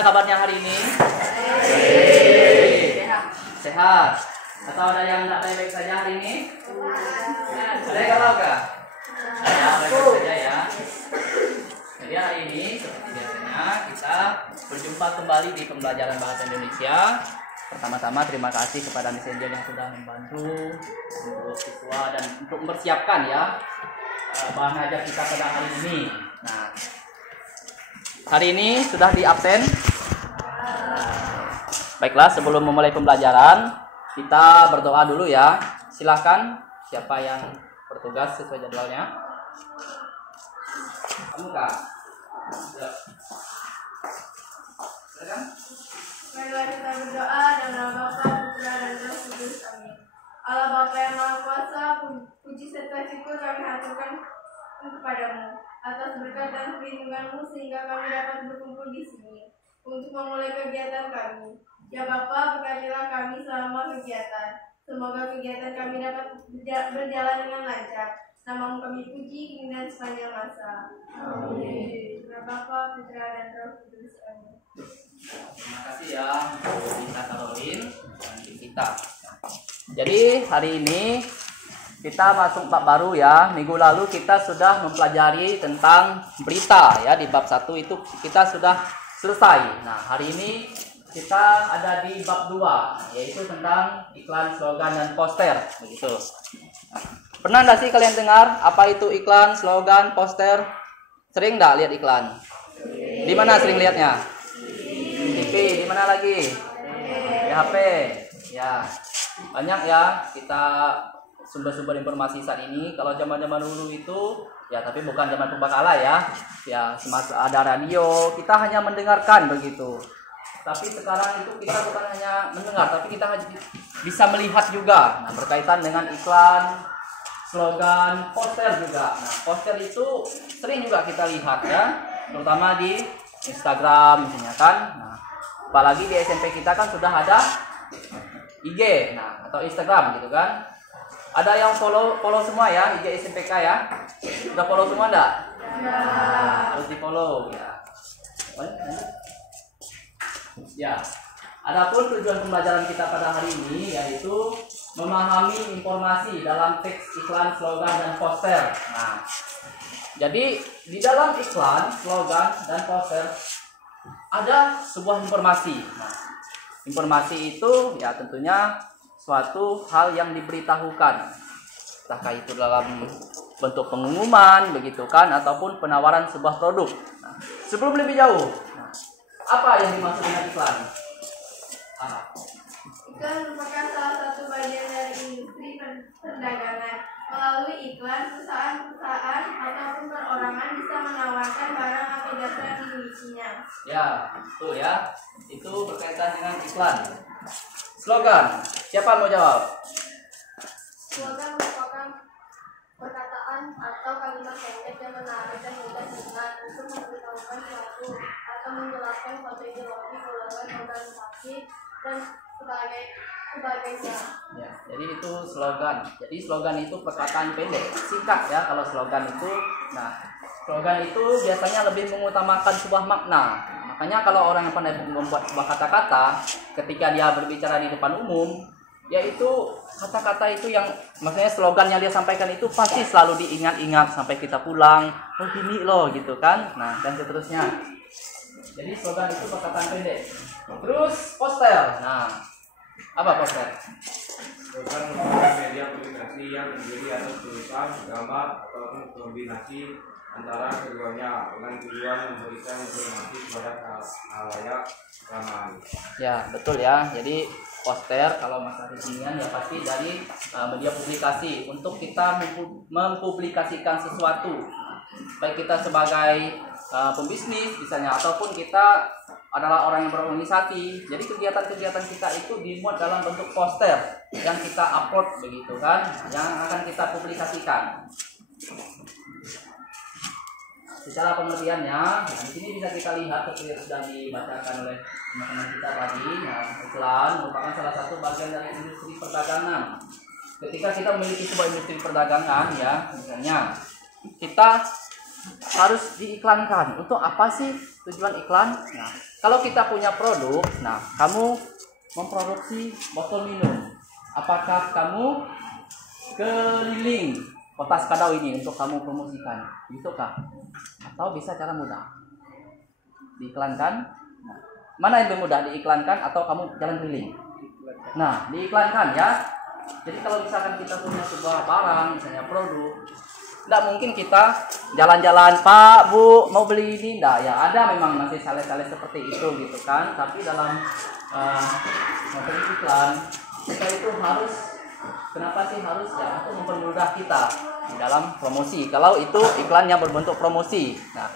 Gimana kabarnya hari ini? Sehat. Atau ada yang tidak baik-baik saja hari ini? Ada yang galau kah? Ada baik-baik saja ya. Jadi hari ini seperti biasanya kita berjumpa kembali di pembelajaran bahasa Indonesia. Pertama-tama terima kasih kepada messenger yang sudah membantu untuk siswa dan untuk mempersiapkan ya bahan ajar kita pada hari ini. Nah, hari ini sudah di absen. Baiklah, sebelum memulai pembelajaran kita berdoa dulu ya. Silakan siapa yang bertugas sesuai jadwalnya. Kamu kak? Ya. Silakan. Marilah kita berdoa dalam nama Bapa, Putra dan Roh Kudus. Amin. Allah Bapa yang Maha Kuasa, puji serta syukur kami haturkan kepadamu atas berkat dan perlindunganmu sehingga kami dapat berkumpul di sini untuk memulai kegiatan kami. Ya Bapa, berkatilah kami selama kegiatan. Semoga kegiatan kami dapat berjalan dengan lancar. Namamu kami puji kini dan sepanjang masa. Amin. Ya Bapa, Putra dan Roh Kudus. Amin. Terima kasih ya untuk Bisa Karolin dan tim kita. Jadi hari ini kita masuk bab baru ya. Minggu lalu kita sudah mempelajari tentang berita ya. Di bab 1 itu kita sudah selesai. Nah, hari ini kita ada di bab 2 yaitu tentang iklan, slogan dan poster begitu. Nah, pernah enggak sih kalian dengar apa itu iklan, slogan, poster? Sering enggak lihat iklan? Di mana sering lihatnya? TV, di mana lagi? Di HP. Ya. Banyak ya kita sumber-sumber informasi saat ini. Kalau zaman-zaman dulu itu ya, tapi bukan zaman purbakala ya. Ya, semasa ada radio, kita hanya mendengarkan begitu. Tapi sekarang itu kita bukan hanya mendengar, tapi kita bisa melihat juga. Nah, berkaitan dengan iklan, slogan, poster juga. Nah, poster itu sering juga kita lihat ya, terutama di Instagram misalnya kan. Nah, apalagi di SMP kita kan sudah ada IG, nah atau Instagram gitu kan. Ada yang follow semua ya IG SMPK ya. Sudah follow semua enggak? Ya. Harus di follow ya. Ya. Adapun tujuan pembelajaran kita pada hari ini yaitu memahami informasi dalam teks iklan, slogan dan poster. Nah, jadi di dalam iklan, slogan dan poster ada sebuah informasi. Nah, informasi itu ya tentunya suatu hal yang diberitahukan, entah itu dalam bentuk pengumuman begitu kan, ataupun penawaran sebuah produk. Nah, sebelum lebih jauh, apa yang dimaksud dengan iklan? Iklan merupakan salah satu bagian dari industri perdagangan. Melalui iklan, perusahaan-perusahaan ataupun perorangan bisa menawarkan barang atau jasa yang dimilikinya. Ya, betul ya. Itu berkaitan dengan iklan. Slogan, siapa mau jawab? Slogan merupakan perkataan atau kalimat pendek yang menarik dan mudah diingat untuk memberitahukan suatu atau menjelaskan suatu ideologi, golongan, organisasi dan sebagainya. Ya, jadi itu slogan. Jadi slogan itu perkataan pendek, singkat ya kalau slogan itu. Nah, slogan itu biasanya lebih mengutamakan sebuah makna. Makanya kalau orang yang pandai membuat sebuah kata-kata, ketika dia berbicara di depan umum, yaitu kata-kata itu yang maksudnya slogan yang dia sampaikan itu pasti selalu diingat-ingat sampai kita pulang. Oh gini loh gitu kan. Nah, dan seterusnya. Jadi slogan itu perkataan pendek. Terus poster. Nah, apa poster? Slogan merupakan media komunikasi yang terdiri atas tulisan, gambar, ataupun kombinasi antara keduanya dengan tujuan memberikan informasi kepada khalayak ramai. Ya, betul ya. Jadi poster kalau masa kekinian ya pasti dari media publikasi untuk kita mempublikasikan sesuatu. Baik kita sebagai pembisnis misalnya ataupun kita adalah orang yang berorganisasi. Jadi kegiatan-kegiatan kita itu dimuat dalam bentuk poster yang kita upload begitu kan, yang akan kita publikasikan. Secara pengertiannya, nah, di sini bisa kita lihat seperti yang sudah dibacakan oleh teman-teman kita tadi. Nah, iklan merupakan salah satu bagian dari industri perdagangan. Ketika kita memiliki sebuah industri perdagangan ya, misalnya kita harus diiklankan. Untuk apa sih tujuan iklan? Nah, kalau kita punya produk, nah kamu memproduksi botol minum, apakah kamu keliling kota Skadau ini untuk kamu promosikan, bisakah? Atau bisa cara mudah diiklankan? Nah, mana yang lebih mudah, diiklankan atau kamu jalan keliling? Nah, diiklankan ya. Jadi kalau misalkan kita punya sebuah barang, misalnya produk, tidak mungkin kita jalan-jalan, Pak, Bu, mau beli ini, enggak ya. Ada memang masih sales-sales seperti itu gitu kan. Tapi dalam memberi iklan, kita itu harus, kenapa sih harus ya, untuk mempermudah kita di dalam promosi. Kalau itu iklan yang berbentuk promosi. Nah,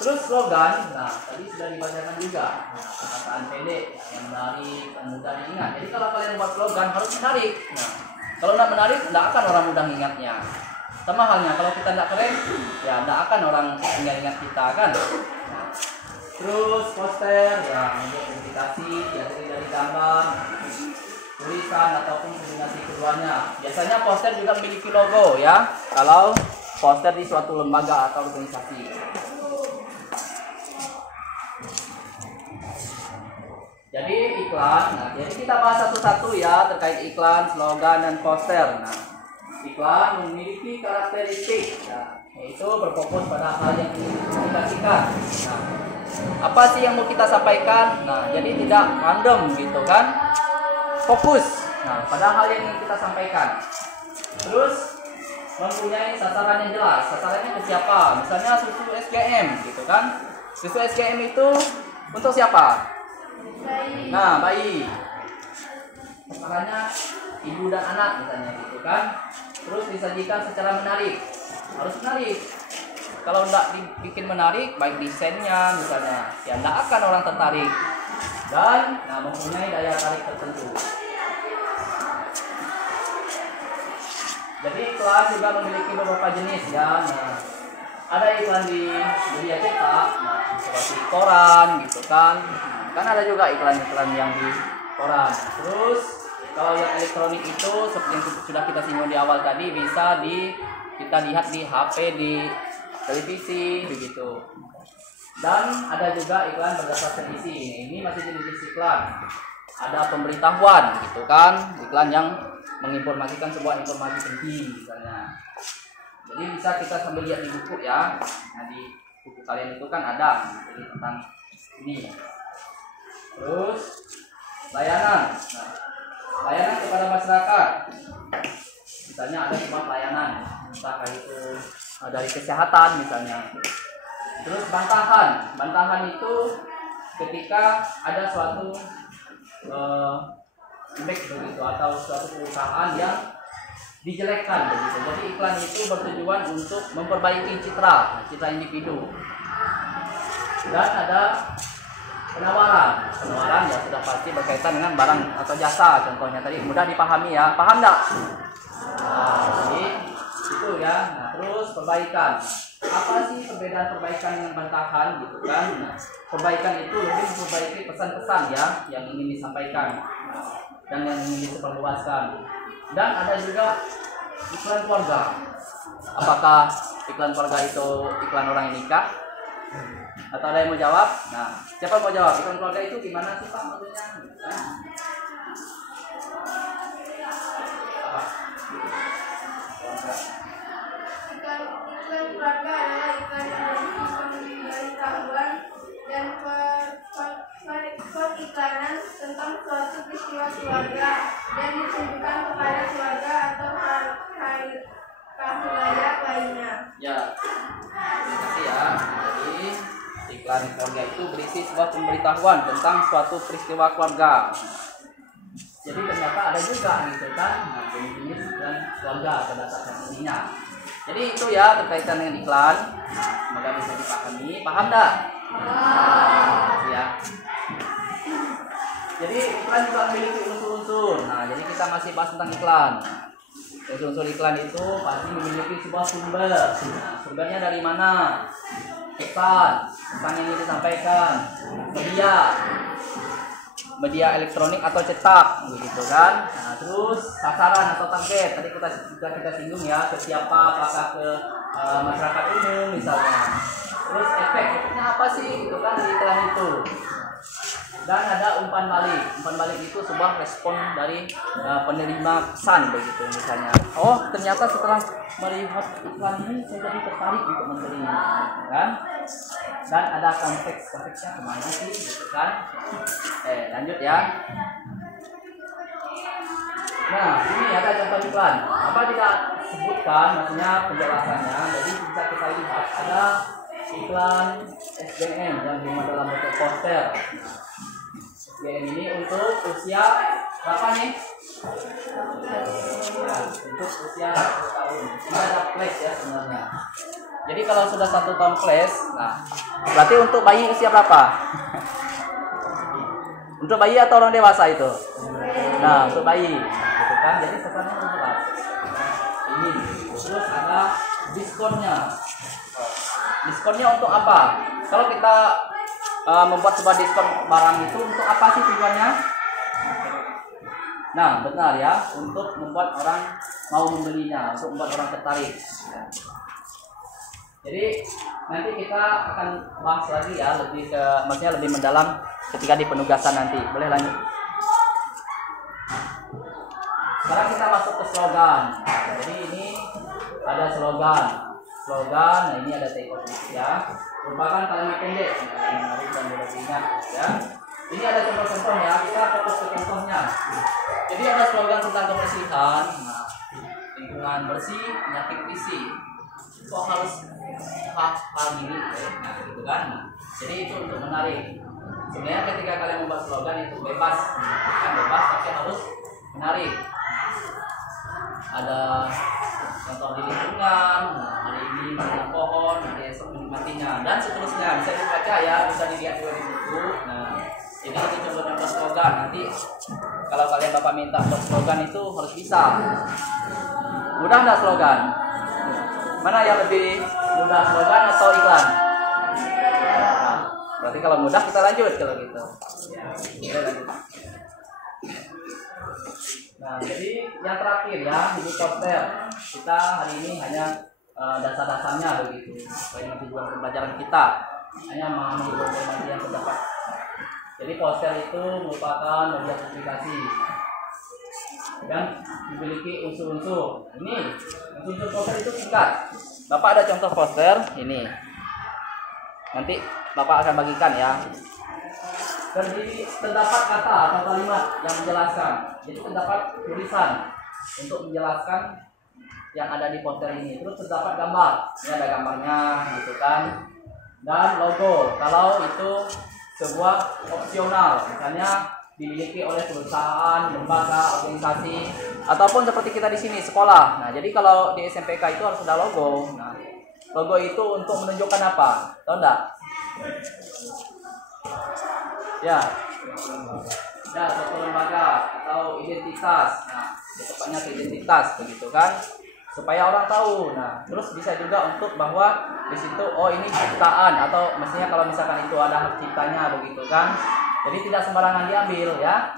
terus slogan, nah tadi sudah dibacakan juga. Nah, perkataan pendek yang menarik dan mudah diingat. Jadi kalau kalian buat slogan harus menarik. Nah, kalau tidak menarik, tidak akan orang mudah ingatnya. Sama halnya kalau kita tidak keren, ya tidak akan orang ingat kita kan. Nah, terus poster, ya untuk publikasi, ya dari gambar, tulisan ataupun kombinasi keduanya. Biasanya poster juga memiliki logo ya. Kalau poster di suatu lembaga atau organisasi. Jadi iklan, nah jadi kita bahas satu-satu ya terkait iklan, slogan dan poster. Nah, iklan memiliki karakteristik, ya, yaitu berfokus pada hal yang ingin dikomunikasikan. Nah, apa sih yang mau kita sampaikan? Nah, jadi tidak random gitu kan? Fokus. Nah, pada hal yang ingin kita sampaikan. Terus mempunyai sasaran yang jelas. Sasarannya ke siapa? Misalnya susu SGM gitu kan? Susu SGM itu untuk siapa? Bayi. Nah, bayi. Sasarannya ibu dan anak misalnya gitu kan. Terus disajikan secara menarik. Harus menarik. Kalau tidak dibikin menarik, baik desainnya misalnya, ya tidak akan orang tertarik. Dan nah, mempunyai daya tarik tertentu. Jadi iklan juga memiliki beberapa jenis ya. Nah, ada iklan di media cetak, nah, seperti koran gitu kan. Kan ada juga iklan-iklan yang di koran. Terus kalau yang elektronik itu seperti yang sudah kita singgung di awal tadi, bisa kita lihat di HP, di televisi begitu. Dan ada juga iklan berdasarkan isi. Ini masih jenis iklan. Ada pemberitahuan gitu kan, iklan yang menginformasikan sebuah informasi penting misalnya. Jadi bisa kita sambil lihat di buku ya. Nah, di buku kalian itu kan ada jadi tentang ini. Terus layanan. Nah, layanan kepada masyarakat. Misalnya ada sebuah pelayanan, entah itu dari kesehatan misalnya. Terus bantahan. Bantahan itu ketika ada suatu begitu atau suatu perusahaan yang dijelekkan begitu. Jadi iklan itu bertujuan untuk memperbaiki citra individu. Dan ada penawaran ya sudah pasti berkaitan dengan barang atau jasa, contohnya tadi mudah dipahami ya, paham enggak? Nah, jadi itu ya. Nah, terus perbaikan, apa sih perbedaan perbaikan dengan bantahan gitu kan? Nah, perbaikan itu lebih memperbaiki pesan-pesan ya yang ingin disampaikan dan yang ingin disebarluaskan. Dan ada juga iklan keluarga. Apakah iklan keluarga itu iklan orang yang nikah? Atau ada yang mau jawab? Nah, siapa mau jawab? Iklan keluarga itu gimana sih Pak maksudnya? Apa? Iklan keluarga adalah iklan yang berisi pemberitahuan dan periklanan tentang suatu peristiwa keluarga dan ditujukan kepada keluarga atau khalayak lainnya. Ya, terima kasih ya. Jadi iklan keluarga itu berisi sebuah pemberitahuan tentang suatu peristiwa keluarga. Jadi ternyata ada juga gitu kan, nah, jenis-jenis iklan keluarga berdasarkan isinya. Jadi itu ya terkaitan dengan iklan. Nah, semoga bisa dipahami. Paham enggak? Ya. Jadi iklan juga memiliki unsur-unsur. Nah, jadi kita masih bahas tentang iklan. Unsur-unsur iklan itu pasti memiliki sebuah sumber. Nah, sumbernya dari mana? Pesan yang ingin disampaikan, media elektronik atau cetak, begitu kan? Nah, terus sasaran atau target tadi kita singgung ya, ke siapa? Apakah ke masyarakat umum misalnya? Terus efeknya apa sih? Itu kan di iklan itu. Dan ada umpan balik. Umpan balik itu sebuah respon dari penerima pesan begitu misalnya. Oh, ternyata setelah melihat iklan ini saya jadi tertarik untuk membeli, kan? Dan ada konteksnya kemana sih, gitu kan? Lanjut ya. Nah, ini ada contoh iklan. Apa tidak sebutkan, maksudnya penjelasannya. Jadi bisa kita lihat ada iklan SBM yang dimuat dalam bentuk poster. SBM ini untuk usia berapa nih? Ya, untuk usia 1 tahun. Ini ada flash ya sebenarnya. Jadi kalau sudah 1 tahun flash, nah berarti untuk bayi usia berapa? Untuk bayi atau orang dewasa itu? Nah, untuk bayi, gitu kan? Jadi pesannya jelas. Ini, terus ada diskonnya. Diskonnya untuk apa? Kalau kita membuat sebuah diskon barang itu untuk apa sih tujuannya? Nah, benar ya, untuk membuat orang mau membelinya, untuk membuat orang tertarik. Jadi nanti kita akan bahas lagi ya, maksudnya lebih mendalam ketika di penugasan nanti. Boleh lanjut. Sekarang kita masuk ke slogan. Jadi ini ada slogan. Nah ini ada take out ya. Merupakan kalimat pendek yang menarik dan mudah diingat ya. Ini ada contoh-contohnya. Kita fokus ke contohnya. Jadi ada slogan tentang kebersihan. Nah, lingkungan bersih, penyakit risih. Kok harus hal gini? Nah, gitu kan. Nah, jadi itu untuk menarik. Sebenarnya ketika kalian membuat slogan itu bebas, kan bebas tapi harus menarik. Ada contoh di lingkungan, nah, hari ini menanam pohon, hari esok menikmatinya, dan seterusnya. Bisa dibaca ya, bisa dilihat juga di buku. Nah, ini contoh-contoh slogan. Nanti kalau kalian bapak minta buat slogan itu harus bisa. Mudah nggak slogan? Mana yang lebih mudah, slogan atau iklan? Nah, berarti kalau mudah kita lanjut kalau gitu. Ya, lanjut. Nah, jadi yang terakhir ya, ini poster. Kita hari ini hanya dasar-dasarnya begitu, supaya tujuan pembelajaran kita hanya memahami informasi yang terdapat. Jadi poster itu merupakan media publikasi dan memiliki unsur-unsur. Ini unsur poster itu singkat. Bapak ada contoh poster ini. Nanti Bapak akan bagikan ya. Terdapat kata atau kalimat yang menjelaskan. Jadi terdapat tulisan untuk menjelaskan yang ada di poster ini. Terus terdapat gambar. Ini ada gambarnya gitu kan. Dan logo. Kalau itu sebuah opsional, misalnya dimiliki oleh perusahaan, lembaga, organisasi, ataupun seperti kita di sini sekolah. Nah, jadi kalau di SMPK itu harus ada logo. Nah, logo itu untuk menunjukkan apa? Tahu enggak? Ya, suatu lembaga atau identitas. Nah, tepatnya identitas begitu kan, supaya orang tahu. Nah, terus bisa juga untuk bahwa di situ oh ini ciptaan, atau mestinya kalau misalkan itu ada hak ciptanya begitu kan. Jadi tidak sembarangan diambil ya.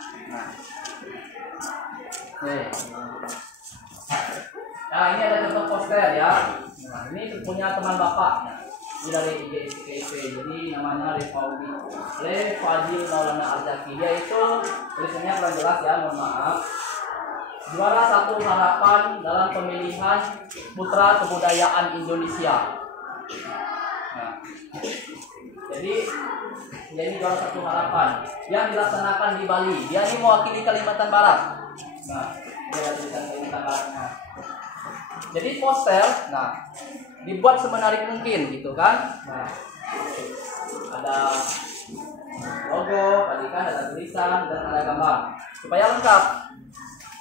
Nah, ini ada contoh poster ya. Nah, ini punya teman Bapak. Nah, ini dari IGSPIP, jadi namanya Fadil Maulana Arzaki. Dia itu tulisannya kurang jelas ya, mohon maaf. Juara 1 harapan dalam pemilihan Putra Kebudayaan Indonesia. Nah, jadi ini juara 1 harapan yang dilaksanakan di Bali. Dia ini mewakili Kalimantan Barat. Nah, dia tulisan Kalimantan Baratnya. Jadi poster, nah dibuat semenarik mungkin gitu kan. Nah, ada logo, tadi kan ada tulisan dan ada gambar supaya lengkap.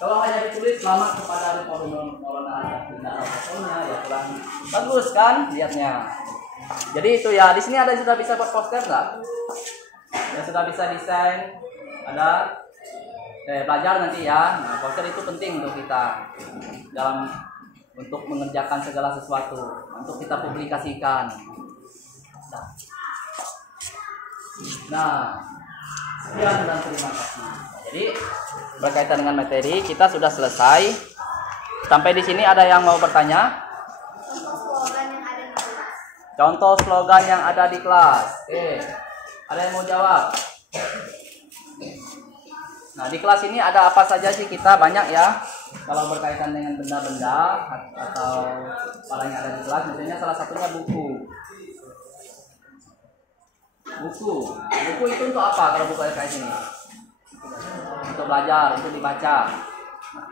Kalau hanya ditulis selamat kepada Reform Maulana Arzaki, tidak ada fotonya ya kurang bagus kan lihatnya. Jadi itu ya, di sini ada yang sudah bisa buat poster nggak? Yang sudah bisa desain ada belajar nanti ya. Nah, poster itu penting untuk kita dalam untuk mengerjakan segala sesuatu, untuk kita publikasikan. Nah, sekian dan terima kasih. Jadi berkaitan dengan materi kita sudah selesai. Sampai di sini ada yang mau bertanya? contoh slogan yang ada di kelas. Oke, ada yang mau jawab? Nah, di kelas ini ada apa saja sih? Kita banyak ya. Kalau berkaitan dengan benda-benda atau barang yang ada di kelas, misalnya salah satunya buku. Buku itu untuk apa kalau buku kayak ini? Untuk belajar, untuk dibaca. Nah,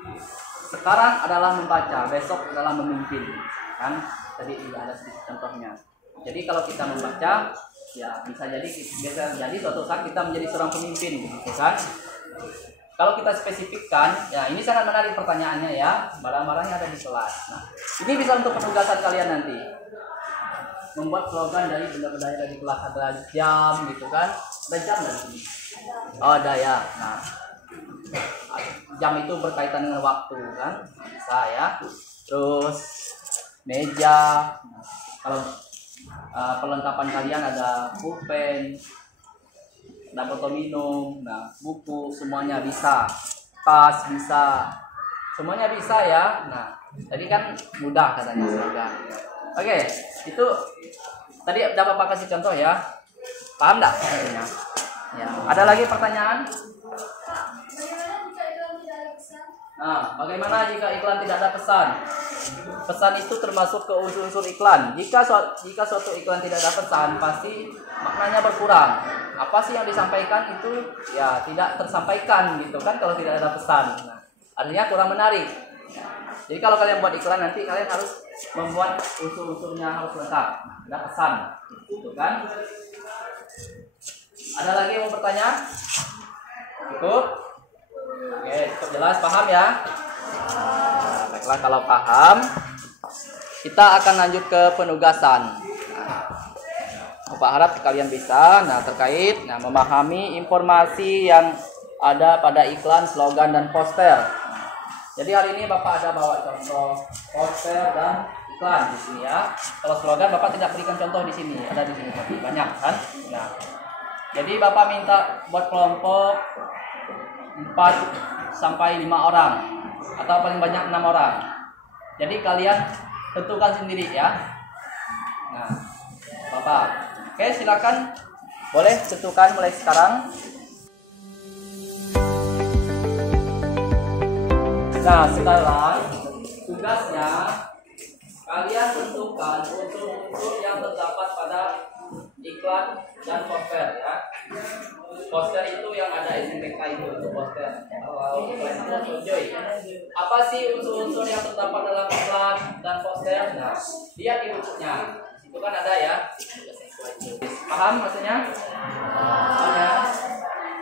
sekarang adalah membaca, besok adalah memimpin, kan? Tadi sudah ada sedikit contohnya. Jadi kalau kita membaca, ya bisa jadi suatu saat kita menjadi seorang pemimpin, gitu kan? Kalau kita spesifikkan, ya ini sangat menarik pertanyaannya ya, barang-barangnya ada di kelas. Nah, ini bisa untuk penugasan kalian nanti. Membuat slogan dari benda-benda yang ada di kelas, ada jam gitu kan? Ada jam nggak di sini? Oh, ada ya. Nah, jam itu berkaitan dengan waktu kan? Bisa ya. Terus meja. Nah, kalau perlengkapan kalian ada pulpen, ada botol minum, nah buku semuanya bisa, tas bisa, semuanya bisa ya. Nah, tadi kan mudah katanya slogan. Oke, itu tadi dapat Bapak kasih contoh ya. Paham enggak? Ya. Ada lagi pertanyaan? Nah, bagaimana jika iklan tidak ada pesan? Pesan itu termasuk ke unsur-unsur iklan. Jika suatu iklan tidak ada pesan, pasti maknanya berkurang. Apa sih yang disampaikan itu ya tidak tersampaikan gitu kan kalau tidak ada pesan. Nah, artinya kurang menarik. Jadi kalau kalian buat iklan nanti kalian harus membuat unsur-unsurnya harus lengkap. Ada pesan, gitu kan? Ada lagi yang mau bertanya? Cukup? Oke, cukup jelas, paham ya? Nah, baiklah, kalau paham, kita akan lanjut ke penugasan. Bapak harap kalian bisa terkait memahami informasi yang ada pada iklan, slogan, dan poster. Jadi hari ini Bapak ada bawa contoh poster dan iklan di sini ya. Kalau slogan Bapak tidak berikan contoh di sini, ada di sini tapi banyak kan? Nah, jadi Bapak minta buat kelompok 4 sampai 5 orang atau paling banyak 6 orang. Jadi kalian tentukan sendiri ya. Nah, Bapak, oke silakan boleh tentukan mulai sekarang. Nah, sekarang tugasnya kalian tentukan unsur-unsur yang terdapat pada iklan dan poster ya. Poster itu yang ada SMPK itu untuk poster. Kalau iklan itu Sojoy. Apa sih unsur-unsur yang terdapat dalam iklan dan poster? Nah, lihat di bukunya. Itu kan ada ya. Paham maksudnya? Paham ya?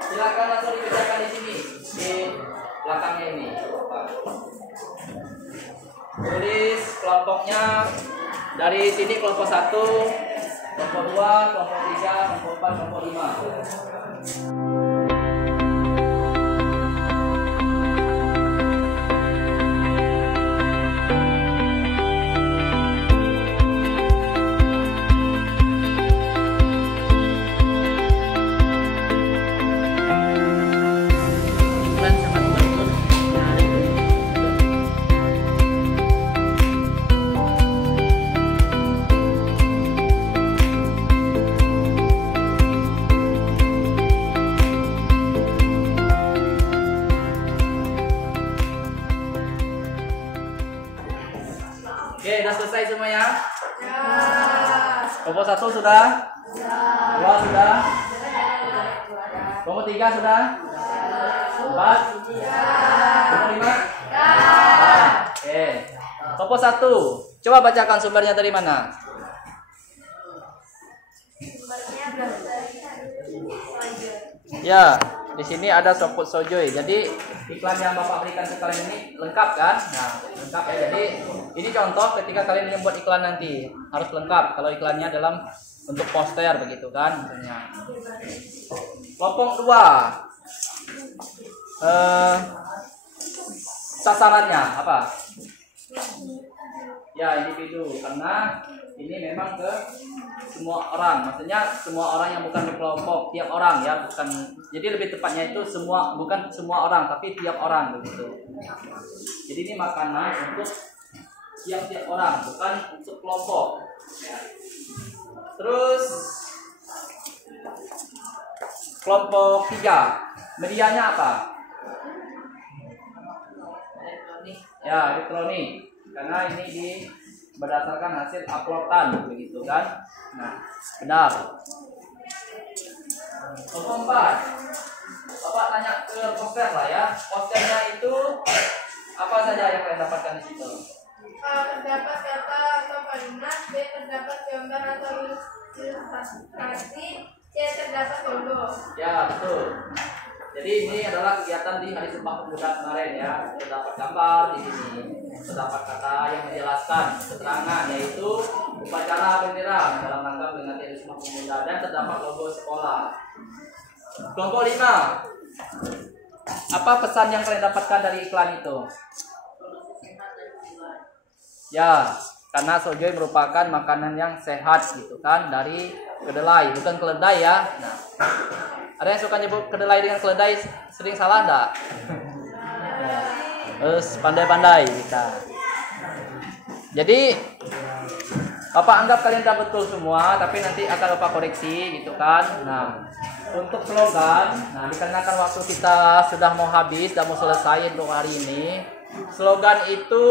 Silakan langsung dikerjakan di sini di belakangnya ini. Tulis kelompoknya dari sini kelompok 1, kelompok 2, kelompok 3, kelompok 4, kelompok 5. Oke, sudah selesai semuanya? Ya. Kelompok 1 sudah? Ya. 2 sudah? Kelompok 3 sudah? 4? Ya. Kelompok 5? Ya. Oke. Kelompok 1, coba bacakan sumbernya dari mana? Sumbernya berasal dari Sojoy. Ya, di sini ada Soput Sojoy. Jadi iklan yang Bapak berikan ke kalian ini lengkap kan? Nah, lengkap ya. Jadi ini contoh ketika kalian membuat iklan nanti harus lengkap. Kalau iklannya dalam bentuk poster begitu kan, misalnya. Kelompok 2, sasarannya apa? Ya, individu, karena ini memang ke semua orang, maksudnya semua orang yang bukan berkelompok, tiap orang ya, bukan. Jadi lebih tepatnya itu bukan semua orang, tapi tiap orang begitu. Jadi ini makanan untuk tiap-tiap orang, bukan untuk kelompok. Ya. Terus kelompok 3, medianya apa? Ya, elektronik. Karena ini berdasarkan hasil uploadan, begitu kan? Nah, benar. Kelompok 4, Bapak tanya ke poster lah ya. Posternya itu apa saja yang kalian dapatkan di situ? Terdapat kata atau kalimat, B. Terdapat gambar atau ilustrasi, C. Terdapat logo. Ya, betul. Jadi ini adalah kegiatan di Hari Sumpah Pemuda kemarin ya. Terdapat gambar di sini, terdapat kata yang menjelaskan keterangan, yaitu upacara bendera dalam rangka peringatan Hari Sumpah Pemuda, dan terdapat logo sekolah. Kelompok 5, apa pesan yang kalian dapatkan dari iklan itu? Ya, karena sojoy merupakan makanan yang sehat gitu kan, dari kedelai, bukan keledai ya. Nah, ada yang suka nyebut kedelai dengan keledai, sering salah enggak? Terus pandai-pandai kita. Jadi Bapak anggap kalian tak betul semua, tapi nanti akan Bapak koreksi gitu kan. Nah, untuk slogan, nah dikarenakan waktu kita sudah mau habis dan mau selesai untuk hari ini, slogan itu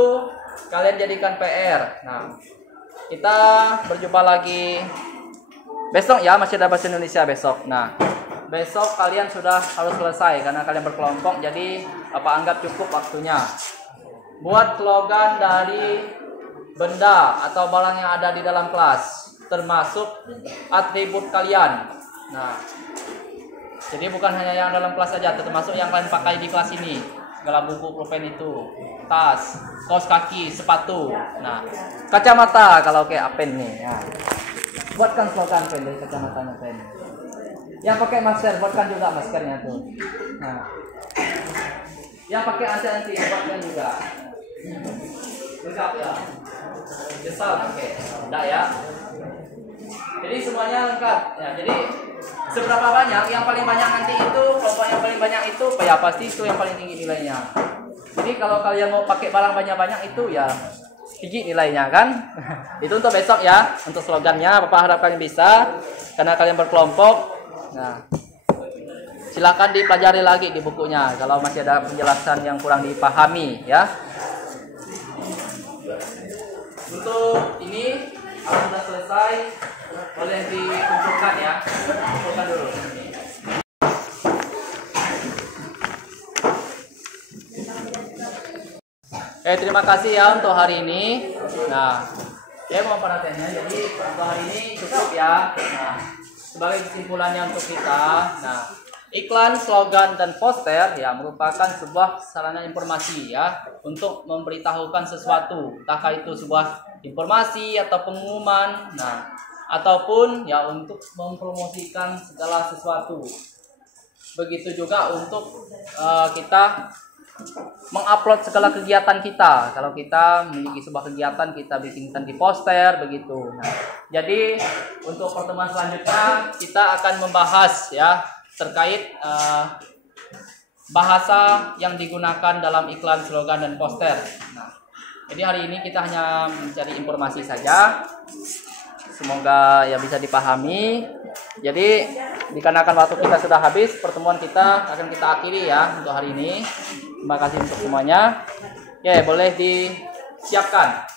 kalian jadikan PR. Nah, kita berjumpa lagi besok ya, masih ada bahasa Indonesia besok. Nah, besok kalian sudah harus selesai karena kalian berkelompok, jadi apa anggap cukup waktunya. Buat slogan dari benda atau barang yang ada di dalam kelas, termasuk atribut kalian. Nah, jadi bukan hanya yang dalam kelas saja, termasuk yang kalian pakai di kelas ini. Segala buku, pulpen itu, tas, kaos kaki, sepatu. Nah, kacamata kalau kayak pen nih. Ya. Buatkan slogan pen dari kacamatanya pen. Yang pakai masker, buatkan juga maskernya tuh. Nah, yang pakai anti-anti, buatkan juga. Lengkap ya. Jessal pakai, enggak ya. Jadi semuanya lengkap. Ya, jadi seberapa banyak, yang paling banyak nanti itu, kelompok yang paling banyak itu, ya pasti itu yang paling tinggi nilainya. Jadi kalau kalian mau pakai barang banyak-banyak itu ya tinggi nilainya kan. Itu untuk besok ya, untuk slogannya Bapak harap kalian bisa, karena kalian berkelompok. Nah, silakan dipelajari lagi di bukunya kalau masih ada penjelasan yang kurang dipahami ya. Untuk ini kalau sudah selesai boleh dikumpulkan ya, kumpulkan dulu. Terima kasih ya untuk hari ini. Nah, saya mau perhatiannya. Jadi untuk hari ini cukup ya. Nah, sebagai kesimpulannya untuk kita, nah, iklan, slogan, dan poster ya merupakan sebuah sarana informasi ya untuk memberitahukan sesuatu, entah itu sebuah informasi atau pengumuman, nah ataupun ya untuk mempromosikan segala sesuatu. Begitu juga untuk kita mengupload segala kegiatan kita. Kalau kita memiliki sebuah kegiatan, kita bikinkan di poster begitu. Nah, jadi untuk pertemuan selanjutnya kita akan membahas ya terkait bahasa yang digunakan dalam iklan, slogan, dan poster. Nah, jadi hari ini kita hanya mencari informasi saja. Semoga ya bisa dipahami. Jadi dikarenakan waktu kita sudah habis, pertemuan kita akan kita akhiri ya untuk hari ini. Terima kasih untuk semuanya. Oke, boleh disiapkan.